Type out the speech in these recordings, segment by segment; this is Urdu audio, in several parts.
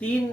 3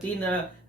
3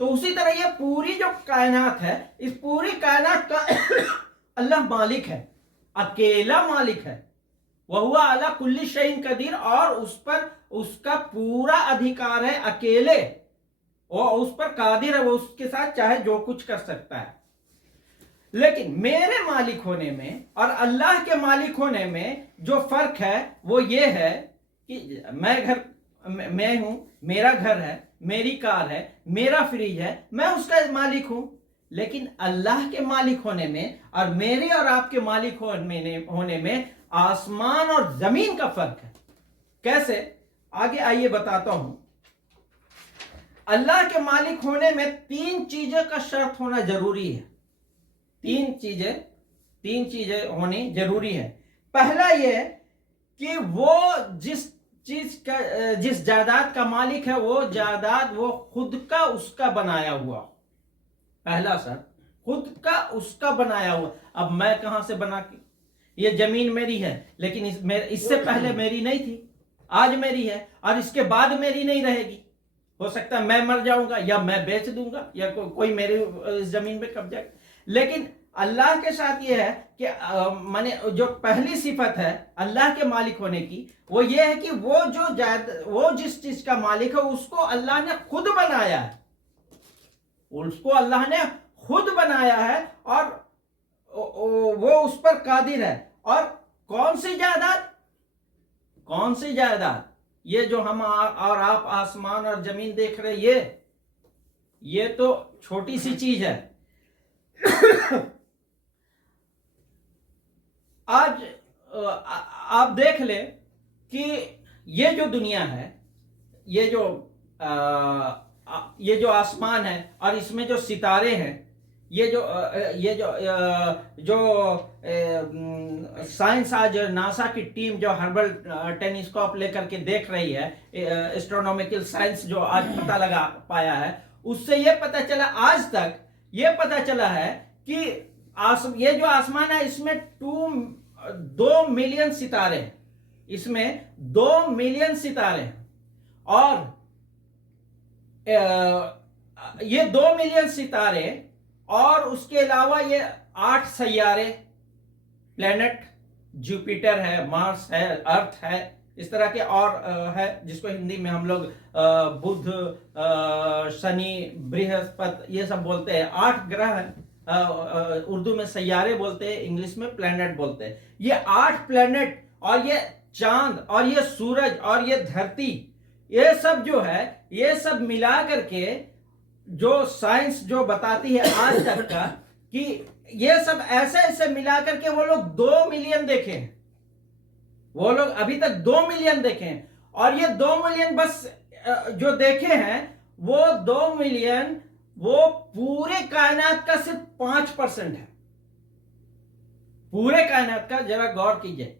تو اسی طرح یہ پوری جو کائنات ہے، اس پوری کائنات کا اللہ مالک ہے، اکیلا مالک ہے، وَهُوَ عَلَى كُلِّ شَيْءٍ قَدِيرٌ، اور اس پر اس کا پورا ادھیکار ہے، اکیلے وہ اس پر قادر ہے، وہ اس کے ساتھ چاہے جو کچھ کر سکتا ہے۔ لیکن میرے مالک ہونے میں اور اللہ کے مالک ہونے میں جو فرق ہے وہ یہ ہے کہ میں ہوں، میرا گھر ہے، میری کار ہے، میرا فریج ہے، میں اس کا مالک ہوں، لیکن اللہ کے مالک ہونے میں اور میرے اور آپ کے مالک ہونے میں آسمان اور زمین کا فرق ہے۔ کیسے؟ آگے آئیے بتاتا ہوں۔ اللہ کے مالک ہونے میں 3 چیزیں کا شرط ہونا ضروری ہے، 3 چیزیں ہونی ضروری ہے۔ پہلا یہ کہ وہ جس جائیداد کا مالک ہے، وہ جائیداد وہ خود کا اس کا بنایا ہوا، پہلا شرط خود کا اس کا بنایا ہوا۔ اب میں کہاں سے بنا کے، یہ زمین میری ہے لیکن اس سے پہلے میری نہیں تھی، آج میری ہے اور اس کے بعد میری نہیں رہے گی۔ ہو سکتا ہے میں مر جاؤں گا یا میں بیچ دوں گا یا کوئی میری زمین پہ قبضہ کرے، لیکن اللہ کے ساتھ یہ ہے کہ جو پہلی صفت ہے اللہ کے مالک ہونے کی، وہ یہ ہے کہ وہ جس چیز کا مالک ہے اس کو اللہ نے خود بنایا ہے، اس کو اللہ نے خود بنایا ہے اور وہ اس پر قادر ہے۔ اور کون سی جائیداد؟ یہ جو ہم اور آپ آسمان اور زمین دیکھ رہے، یہ تو چھوٹی سی چیز ہے۔ آج آپ دیکھ لیں کہ یہ جو دنیا ہے، یہ جو آسمان ہے اور اس میں جو ستارے ہیں، یہ جو سائنس آج ناسا کی ٹیم جو ہربل ٹیلیسکوپ لے کر کے دیکھ رہی ہے، ایسٹرونومیکل سائنس جو آج پتہ لگا پایا ہے، اس سے یہ پتہ چلا، آج تک یہ پتہ چلا ہے کہ یہ جو آسمان ہے اس میں 2 ملین ستارے ہیں، اس میں 2 ملین ستارے ہیں، اور یہ 2 ملین ستارے اور اس کے علاوہ یہ 8 سیارے، پلینٹ، جوپیٹر ہے، مارس ہے، ارتھ ہے، اس طرح کے اور ہے جس کو ہندی میں ہم لوگ بدھ، شنی، برہسپت یہ سب بولتے ہیں، 8 گرہ ہیں، اردو میں سیارے بولتے ہیں، انگلش میں پلینٹ بولتے ہیں۔ یہ 8 پلینٹ اور یہ چاند اور یہ سورج اور یہ دھرتی، یہ سب جو ہے، یہ سب ملا کر کے جو سائنس جو بتاتی ہے آج تک کا، کہ یہ سب ایسے ملا کر کے وہ لوگ 2 ملین دیکھے ہیں، وہ لوگ ابھی تک 2 ملین دیکھے ہیں، اور یہ 2 ملین بس جو دیکھے ہیں، وہ 2 ملین وہ پورے کائنات کا صرف 5% ہے۔ پورے کائنات کا ذرا غور کیجئے،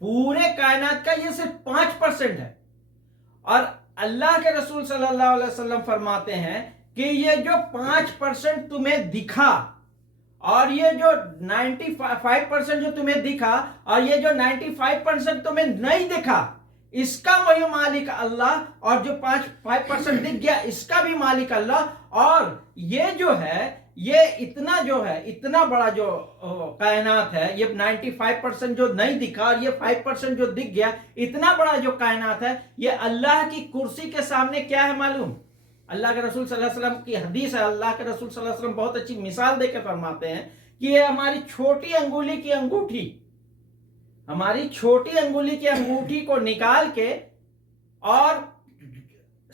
پورے کائنات کا یہ صرف 5% ہے، اور اللہ کے رسول صلی اللہ علیہ وسلم فرماتے ہیں کہ یہ جو 5% تمہیں دکھا اور یہ جو 95% جو تمہیں دکھا اور یہ جو 95% تمہیں نہیں دکھا، اس کا وہی مالک اللہ، اور جو 5% دکھ گیا اس کا بھی مالک اللہ۔ اور یہ جو ہے، یہ اتنا بڑا جو کائنات ہے، یہ 95% جو نہیں دکھا اور یہ 5% جو دکھ گیا، اتنا بڑا جو کائنات ہے، یہ اللہ کی کرسی کے سامنے کیا ہے معلوم؟ اللہ کے رسول صلی اللہ علیہ وسلم کی حدیث ہے، اللہ کے رسول صلی اللہ علیہ وسلم بہت اچھی مثال دے کے فرماتے ہیں کہ یہ ہماری چھوٹی انگلی کی انگوٹھی، ہماری چھوٹی انگلی کی انگوٹھی کو نکال کے، اور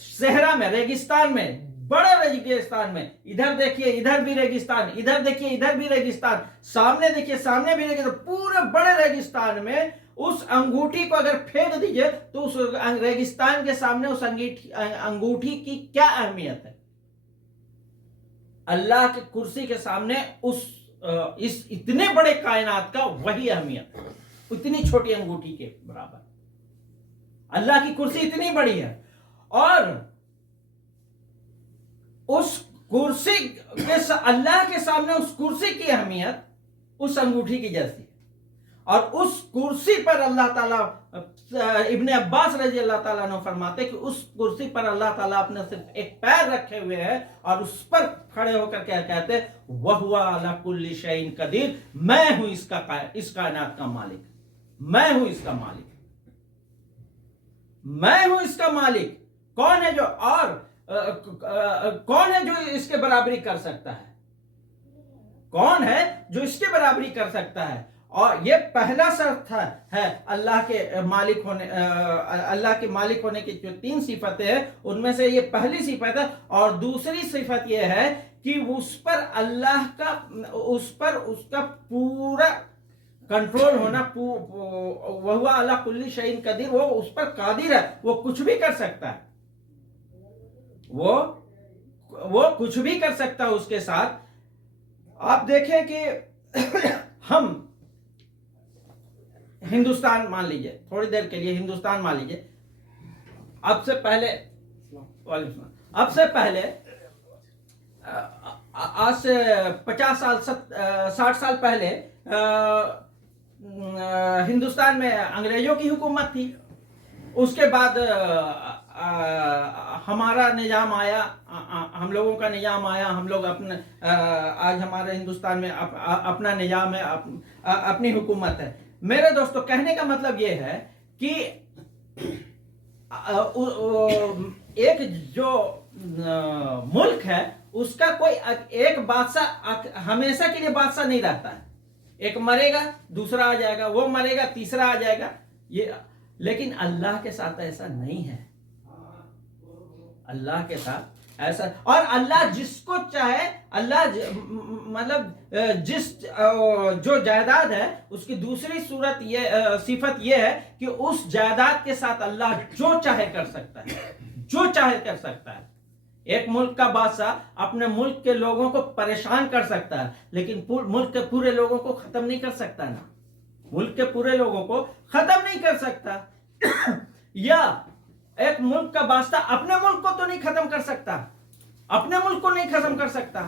صحرا میں، ریگستان میں، بڑے ریگستان میں، ادھر دیکھیے ادھر بھی ریگستان، ادھر دیکھیے ادھر بھی ریگستان، سامنے دیکھیے سامنے بھی ریگستان، پورے بڑے ریگستان میں اس انگوٹھی کو اگر پھینک دیجئے تو اس ریگستان کے سامنے اس انگوٹھی کی کیا اہمیت ہے؟ اللہ کی کرسی کے سامنے اس اتنے بڑے کائنات کا وہی اہمیت ہے، اتنی چھوٹی انگوٹھی کے برابر۔ اللہ کی کرسی اتنی بڑی ہے، اور اس کرسی اللہ کے سامنے اس کرسی کی اہمیت اس انگوٹھی کی جیسی ہے۔ اور اس کرسی پر اللہ تعالیٰ، ابن عباس رضی اللہ تعالیٰ عنہ فرماتے کہ اس کرسی پر اللہ تعالیٰ اپنے صرف ایک پیر رکھے ہوئے ہیں اور اس پر کھڑے ہو کر کیا کہتے، وَهُوَ عَلَى كُلِّ شَيْءٍ قَدِيرٌ، میں ہوں اس کائنات کا مالک، میں ہوں اس کا مالک، میں ہوں اس کا مالک۔ کون ہے جو کون ہے جو اس کے برابری کر سکتا ہے؟ کون ہے جو اس کے برابری کر سکتا ہے؟ اور یہ پہلا شرط ہے اللہ کے مالک ہونے، اللہ کے مالک ہونے کی جو 3 صفتیں ہیں ان میں سے یہ پہلی صفت ہے۔ اور دوسری صفت یہ ہے کہ اس پر اللہ کا، اس پر اس کا پورا کنٹرول ہونا، وَهُوَ عَلَى كُلِّ شَيْءٍ قَدِيرٌ، وہ اس پر قادر ہے، وہ کچھ بھی کر سکتا ہے، وہ کچھ بھی کر سکتا ہے اس کے ساتھ۔ آپ دیکھیں کہ ہم ہندوستان مان لیجئے، تھوڑی دیر کے لیے ہندوستان مان لیجئے، اب سے پہلے آج سے 50 سال 60 سال پہلے ہندوستان میں انگریزوں کی حکومت تھی، اس کے بعد ہمارا نظام آیا، ہم لوگوں کا نظام آیا، ہم لوگ اپنے آج ہمارے ہندوستان میں اپنا نظام ہے، اپنی حکومت ہے۔ میرے دوستو کہنے کا مطلب یہ ہے کہ ایک جو ملک ہے اس کا کوئی ایک بادشاہ ہمیشہ کے لیے بادشاہ نہیں رہتا ہے، ایک مرے گا دوسرا آ جائے گا، وہ مرے گا تیسرا آ جائے گا، یہ لیکن اللہ کے ساتھ ایسا نہیں ہے، اللہ کے ساتھ ایسا، اور اللہ جس کو چاہے، اللہ مطلب جس جو جائیداد ہے اس کی دوسری صورت یہ صفت یہ ہے کہ اس جائیداد کے ساتھ اللہ جو چاہے کر سکتا ہے، جو چاہے کر سکتا ہے۔ ایک ملک کا بادشاہ اپنے ملک کے لوگوں کو پریشان کر سکتا ہے لیکن ملک کے پورے لوگوں کو ختم نہیں کر سکتا نا، ملک کے پورے لوگوں کو ختم نہیں کر سکتا۔ یا ایک ملک کا بادشاہ اپنے ملک کو تو نہیں ختم کر سکتا، اپنے ملک کو نہیں ختم کر سکتا۔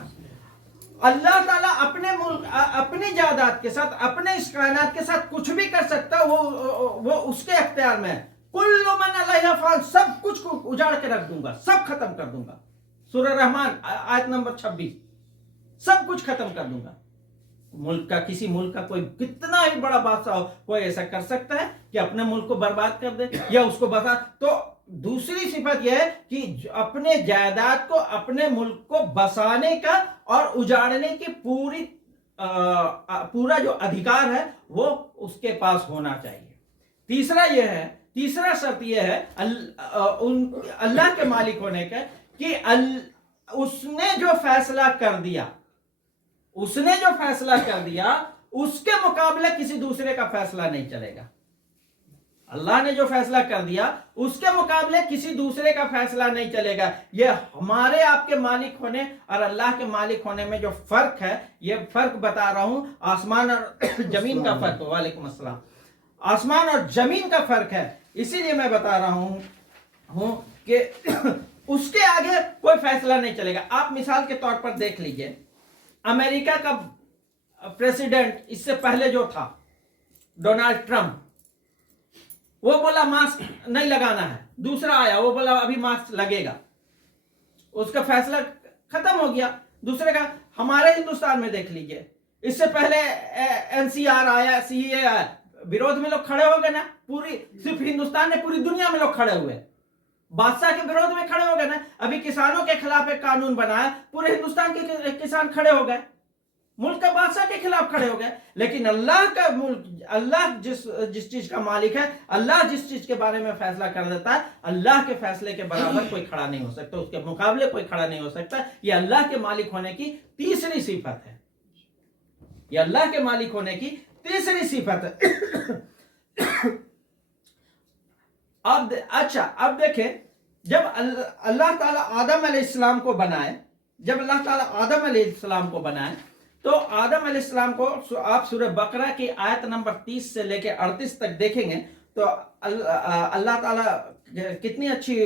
اللہ تعالیٰ اپنے ملک، اپنی جائیداد کے ساتھ، اپنے اس کائنات کے ساتھ کچھ بھی کر سکتا، وہ اس کے اختیار میں ہے۔ کل من علیہا فان، سب کچھ کو اجاڑ کے رکھ دوں گا، سب ختم کر دوں گا۔ سورہ رحمان آیت نمبر 26، سب کچھ ختم کر دوں گا۔ ملک کا، کسی ملک کا کوئی کتنا ہی بڑا بادشاہ ہو، کوئی ایسا کر سکتا ہے کہ اپنے ملک کو برباد کر دے یا اس کو بسا؟ تو دوسری صفت یہ ہے کہ اپنے جائیداد کو، اپنے ملک کو بسانے کا اور اجاڑنے کی پورا جو ادھیکار ہے وہ اس کے پاس ہونا چاہیے۔ تیسرا یہ ہے، تیسرا شرط یہ ہے اللہ کے مالک ہونے کا کہ اس نے جو فیصلہ کر دیا، اس نے جو فیصلہ کر دیا اس کے مقابلے کسی دوسرے کا فیصلہ نہیں چلے گا۔ اللہ نے جو فیصلہ کر دیا اس کے مقابلے کسی دوسرے کا فیصلہ نہیں چلے گا۔ یہ ہمارے آپ کے مالک ہونے اور اللہ کے مالک ہونے میں جو فرق ہے، یہ فرق بتا رہا ہوں، آسمان اور زمین کا فرق۔ وعلیکم السلام۔ آسمان اور زمین کا فرق ہے، اسی لیے میں بتا رہا ہوں کہ اس کے آگے کوئی فیصلہ نہیں چلے گا۔ آپ مثال کے طور پر دیکھ لیجئے، امریکہ کا پریزیڈنٹ اس سے پہلے جو تھا ڈونلڈ ٹرمپ، وہ بولا ماسک نہیں لگانا ہے، دوسرا آیا وہ بولا ابھی ماسک لگے گا، اس کا فیصلہ ختم ہو گیا۔ دوسرے کا ہمارے ہندوستان میں دیکھ لیجئے، اس سے پہلے NCR آیا، CA آیا، بیروت میں لوگ کھڑے ہو گئے نا، پوری صرف ہندوستان میں، پوری دنیا میں لوگ کھڑے ہوئے، بادشاہ کے بیروت میں کھڑے ہو گئے نا۔ ابھی کسانوں کے خلاف ایک قانون بنایا، پورے ہندوستان کے کسان کھڑے ہو گئے، ملک کا بادشاہ کے خلاف کھڑے ہو گئے۔ لیکن اللہ کا ملک، اللہ جس چیز کا مالک ہے، اللہ جس چیز کے بارے میں فیصلہ کر دیتا ہے، اللہ کے فیصلے کے برابر کوئی کھڑا نہیں ہو سکتا، اس کے مقابلے کوئی کھڑا نہیں ہو سکتا۔ یہ اللہ کے مالک ہونے کی تیسری صفت ہے، یہ اللہ کے مالک ہونے کی تیسری صفت ہے۔ اب دیکھیں، جب اللہ تعالیٰ آدم علیہ السلام کو بنائے، جب اللہ تعالیٰ آدم علیہ السلام کو بنائے تو آدم علیہ السلام کو آپ سورہ بقرہ کی آیت نمبر 30 سے لے کے 38 تک دیکھیں گے تو اللہ تعالیٰ کتنی اچھی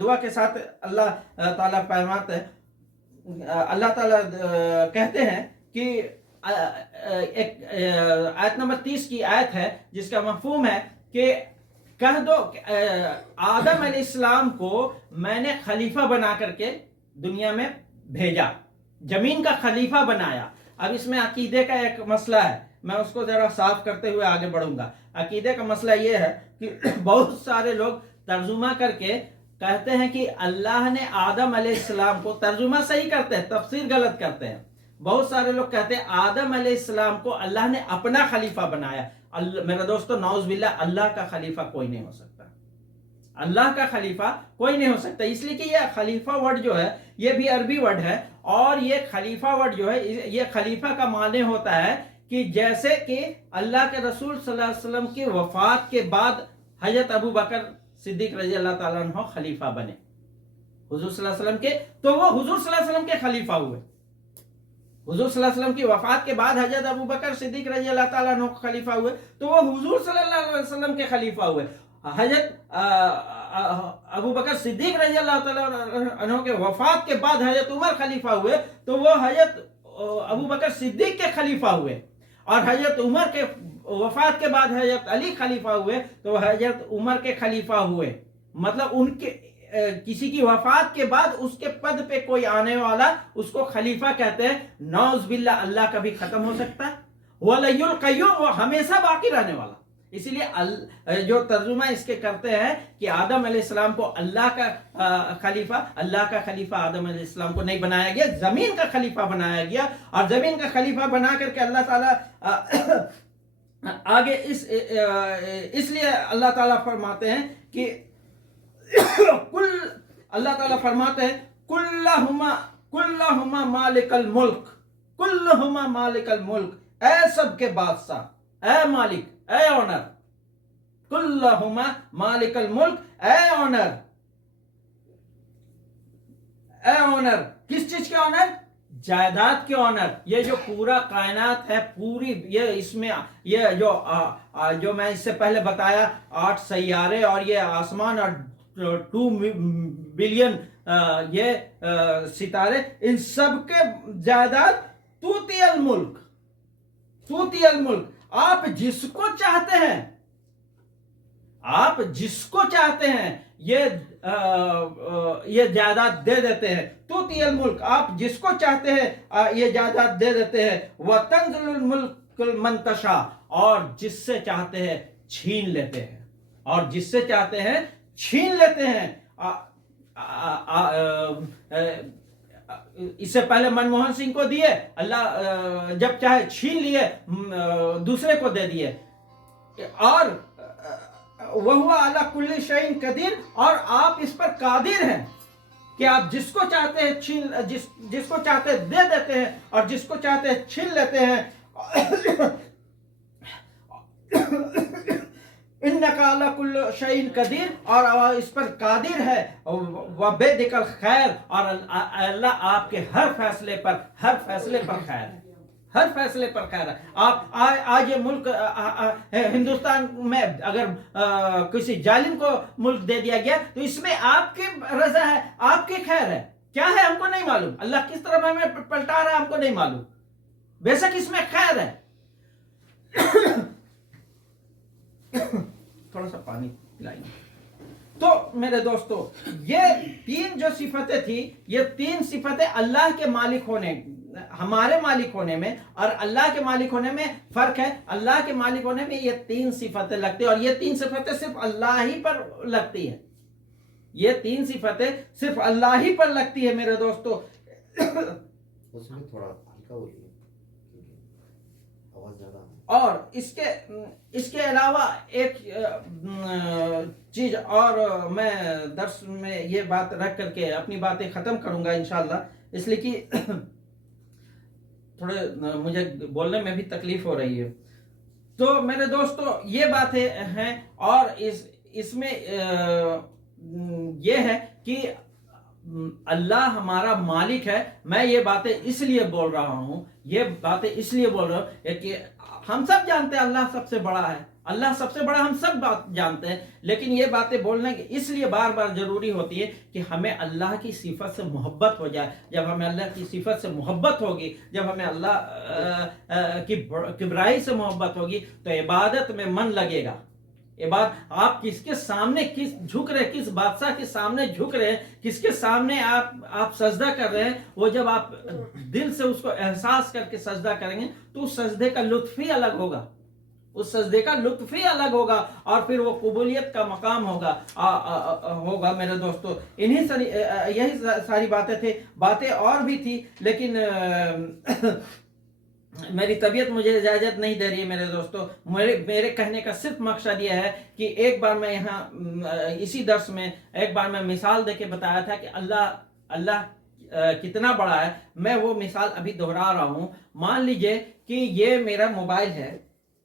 دعا کے ساتھ اللہ تعالیٰ فرماتے ہیں، اللہ تعالیٰ کہتے ہیں کہ ایک آیت نمبر 30 کی آیت ہے جس کا مفہوم ہے کہ کہہ دو آدم علیہ السلام کو میں نے خلیفہ بنا کر کے دنیا میں بھیجا، زمین کا خلیفہ بنایا۔ اب اس میں عقیدے کا ایک مسئلہ ہے، میں اس کو ذرا صاف کرتے ہوئے آگے بڑھوں گا۔ عقیدے کا مسئلہ یہ ہے کہ بہت سارے لوگ ترجمہ کر کے کہتے ہیں کہ اللہ نے آدم علیہ السلام کو، ترجمہ صحیح کرتے ہیں تفسیر غلط کرتے ہیں، بہت سارے لوگ کہتے ہیں آدم علیہ السلام کو اللہ نے اپنا خلیفہ بنایا۔ میرے دوستو نعوذ باللہ، اللہ کا خلیفہ کوئی نہیں ہو سکتا، اللہ کا خلیفہ کوئی نہیں ہو سکتا، اس لیے کہ یہ خلیفہ ورڈ جو ہے یہ بھی عربی ورڈ ہے، اور یہ خلیفہ ورڈ جو ہے یہ خلیفہ کا معنی ہوتا ہے کہ جیسے کہ اللہ کے رسول صلی اللہ علیہ وسلم کی وفات کے بعد حضرت ابو بکر صدیق رضی اللہ تعالیٰ عنہ خلیفہ بنے حضور صلی اللہ علیہ وسلم کے، تو وہ حضور صلی اللہ علیہ وسلم کے خلیفہ ہوئے۔ حضور صلی اللہ علیہ وسلم کی وفات کے بعد حضرت ابو بکر صدیق رضی اللہ تعالیٰ عنہ خلیفہ ہوئے، تو وہ حضور صلی اللہ علیہ وسلم کے خلیفہ ہوئے۔ حضرت ابو بکر صدیق رضی اللہ تعالیٰ عنہ کے وفات کے بعد حضرت عمر خلیفہ ہوئے، تو وہ حضرت ابو بکر صدیق کے خلیفہ ہوئے، اور حضرت عمر کے وفات کے بعد حضرت علی خلیفہ ہوئے، تو حضرت عمر کے خلیفہ ہوئے۔ مطلب ان کے کسی کی وفات کے بعد اس کے پد پہ کوئی آنے والا اس کو خلیفہ کہتے ہیں۔ نعوذ باللہ، اللہ کبھی ختم ہو سکتا ہے؟ وَلَيُّ الْقَيُّومُ، وہ ہمیشہ باقی رہنے والا۔ اسی لیے جو ترجمہ اس کے کرتے ہیں کہ آدم علیہ السلام کو اللہ کا خلیفہ، اللہ کا خلیفہ آدم علیہ السلام کو نہیں بنایا گیا، زمین کا خلیفہ بنایا گیا، اور زمین کا خلیفہ بنا کر کے اللہ تعالیٰ آگے اس لیے اللہ تعالیٰ فرماتے ہیں کہ اللہ تعالیٰ فرماتے ہیں کلہما مالک الملک، کلہما مالک الملک، اے سب کے بادشاہ، اے مالک، اے اونر، کلہما مالک الملک، اے اونر، اے اونر، کس چیز کے اونر؟ جائیداد کے اونر۔ یہ جو پورا کائنات ہے، پوری یہ اس میں یہ جو میں اس سے پہلے بتایا 8 سیارے اور یہ آسمان اور 2 بلین یہ ستارے، ان سب کے جائیداد توتی الملک، توتی الملک، آپ جس کو چاہتے ہیں، آپ جس کو چاہتے ہیں یہ جائیداد دے دیتے ہیں۔ توتی الملک، آپ جس کو چاہتے ہیں یہ جائیداد دے دیتے ہیں۔ وَتَنزِلُ الْمُلْكَ مَن تَشَاءُ، اور جس سے چاہتے ہیں چھین لیتے ہیں، اور جس سے چاہتے ہیں چھین لیتے ہیں۔ اس سے پہلے منموہن سنگھ کو دیے اللہ، جب چاہے چھین لیے دوسرے کو دے دیے۔ اور وَهُوَ عَلَى كُلِّ شَيْءٍ قَدِيرٌ، اور آپ اس پر قادر ہیں کہ آپ جس کو چاہتے ہیں جس کو چاہتے ہیں دے دیتے ہیں، اور جس کو چاہتے ہیں چھین لیتے ہیں۔ اِنَّكَ عَلَى كُلِّ شَيْءٍ قَدِيرٌ، اور اس پر قادر ہے۔ وَبِيَدِكَ الْخَيْرُ، اور اللہ آپ کے ہر فیصلے پر خیر ہے، ہر فیصلے پر خیر ہے۔ آپ آج یہ ملک ہندوستان میں اگر کسی ظالم کو ملک دے دیا گیا تو اس میں آپ کی رضا ہے، آپ کی خیر ہے، کیا ہے ہم کو نہیں معلوم، اللہ کس طرح ہمیں پلٹا رہا ہے ہم کو نہیں معلوم، بے شک اس میں خیر ہے۔ تھوڑا سا پانی پلائیں۔ تو میرے دوستو، یہ 3 جو صفتیں تھی، یہ 3 صفتیں اللہ کے مالک ہونے، ہمارے مالک ہونے میں اور اللہ کے مالک ہونے میں فرق ہے۔ اللہ کے مالک ہونے میں یہ 3 صفتیں لگتی ہیں، اور یہ 3 صفتیں صرف اللہ ہی پر لگتی ہیں، یہ 3 صفتیں صرف اللہ ہی پر لگتی ہے میرے دوستو۔ اس میں تھوڑا ہلکا بولیے، آواز زیادہ۔ اور اس کے علاوہ ایک چیز اور میں درس میں یہ بات رکھ کر کے اپنی باتیں ختم کروں گا انشاءاللہ، اس لیے کہ تھوڑے مجھے بولنے میں بھی تکلیف ہو رہی ہے۔ تو میرے دوستو یہ باتیں ہیں، اور اس میں یہ ہے کہ اللہ ہمارا مالک ہے۔ میں یہ باتیں اس لیے بول رہا ہوں کہ ہم سب جانتے ہیں اللہ سب سے بڑا ہے، اللہ سب سے بڑا ہم سب بات جانتے ہیں، لیکن یہ باتیں بولنا اس لیے بار بار ضروری ہوتی ہے کہ ہمیں اللہ کی صفت سے محبت ہو جائے. جب ہمیں اللہ کی صفت سے محبت ہوگی، جب ہمیں اللہ کی کبرائی سے محبت ہوگی، تو عبادت میں من لگے گا. آپ کس کے سامنے جھک رہے، کس بادشاہ کے سامنے جھک رہے ہیں، کس کے سامنے آپ سجدہ کر رہے ہیں، وہ جب آپ دل سے اس کو احساس کر کے سجدہ کریں گے تو اس سجدے کا لطف ہی الگ ہوگا، اس سجدے کا لطف ہی الگ ہوگا، اور پھر وہ قبولیت کا مقام ہوگا میرے دوستو. یہی ساری باتیں تھیں. باتیں اور بھی تھی، لیکن میری طبیعت مجھے اجازت نہیں دے رہی ہے میرے دوستو. میرے کہنے کا صرف مقصد یہ ہے کہ ایک بار میں یہاں اسی درس میں ایک بار میں مثال دے کے بتایا تھا کہ اللہ کتنا بڑا ہے. میں وہ مثال ابھی دہرا رہا ہوں. مان لیجئے کہ یہ میرا موبائل ہے،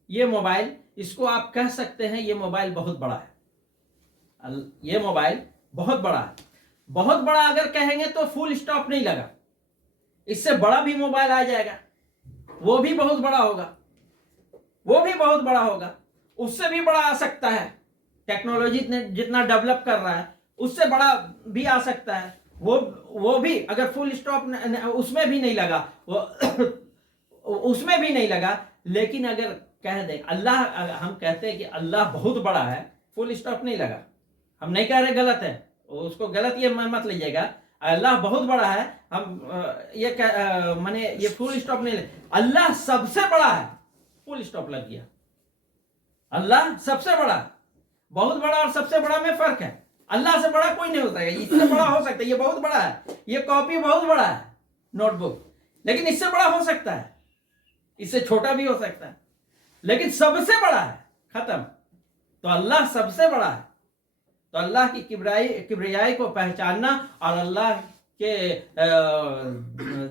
یہ موبائل، اس کو آپ کہہ سکتے ہیں یہ موبائل بہت بڑا ہے. یہ موبائل بہت بڑا ہے. بہت بڑا اگر کہیں گے تو فل اسٹاپ نہیں لگا، اس سے بڑا بھی موبائل آ جائے گا، وہ بھی بہت بڑا ہوگا، وہ بھی بہت بڑا ہوگا، اس سے بھی بڑا آ سکتا ہے. ٹیکنالوجی جتنا ڈیولپ کر رہا ہے اس سے بڑا بھی آ سکتا ہے. وہ بھی اگر فل اسٹاپ اس میں بھی نہیں لگا، اس میں بھی نہیں لگا. لیکن اگر کہہ دیں ہم کہتے ہیں کہ اللہ بہت بڑا ہے، فل اسٹاپ نہیں لگا، ہم نہیں کہہ رہے غلط ہے، اس کو غلط یہ مت لیجیے گا. اللہ بہت بڑا ہے، ہم یہ فل اسٹاپ نہیں لے. اللہ سب سے بڑا ہے، فل اسٹاپ لگ گیا. اللہ سب سے بڑا، بہت بڑا اور سب سے بڑا میں فرق ہے. اللہ سے بڑا کوئی نہیں ہوتا ہے. اس سے بڑا ہو سکتا ہے، یہ بہت بڑا ہے، یہ کاپی بہت بڑا ہے، نوٹ بک، لیکن اس سے بڑا ہو سکتا ہے، اس سے چھوٹا بھی ہو سکتا ہے، لیکن سب سے بڑا ہے. ختم. تو اللہ سب سے بڑا ہے. تو اللہ کی کبریائی کو پہچاننا اور اللہ کے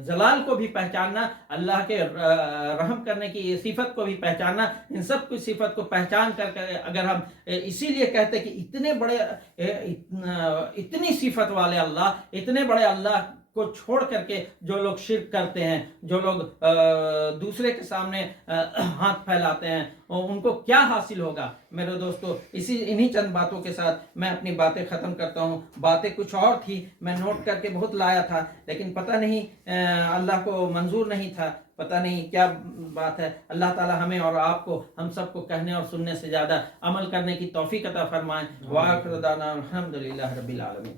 جلال کو بھی پہچاننا، اللہ کے رحم کرنے کی صفت کو بھی پہچاننا، ان سب کی صفت کو پہچان کر اگر ہم اسی لیے کہتے کہ اتنے بڑے اتنی صفت والے اللہ، اتنے بڑے اللہ کو چھوڑ کر کے جو لوگ شرک کرتے ہیں، جو لوگ دوسرے کے سامنے ہاتھ پھیلاتے ہیں، ان کو کیا حاصل ہوگا. میرے دوستو انہی چند باتوں کے ساتھ میں اپنی باتیں ختم کرتا ہوں. باتیں کچھ اور تھی، میں نوٹ کر کے بہت لایا تھا، لیکن پتہ نہیں اللہ کو منظور نہیں تھا، پتہ نہیں کیا بات ہے. اللہ تعالی ہمیں اور آپ کو، ہم سب کو کہنے اور سننے سے زیادہ عمل کرنے کی توفیق عطا فرمائیں. وآخر دعوانا الحمدللہ رب العالمین.